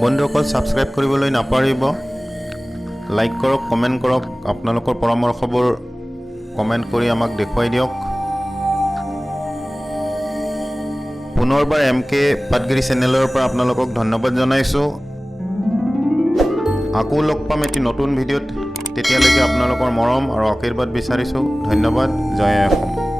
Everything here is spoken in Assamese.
বন্ধুসকল সাবস্ক্ৰাইব কৰিবলৈ নাপাৰিব লাইক কৰক কমেন্ট কৰক আপোনালোকৰ পৰামৰ্শবোৰ কমেন্ট কৰি আমাক দেখুৱাই দিয়ক পুনৰবাৰ এমকে পাটগিৰি চেনেলৰ পৰা আপোনালোকক ধন্যবাদ জনাইছো আকৌ লগ পাম এটি নতুন ভিডিঅ'ত তেতিয়ালৈকে আপোনালোকৰ মৰম আৰু আশীৰ্বাদ বিচাৰিছো ধন্যবাদ জয় অসম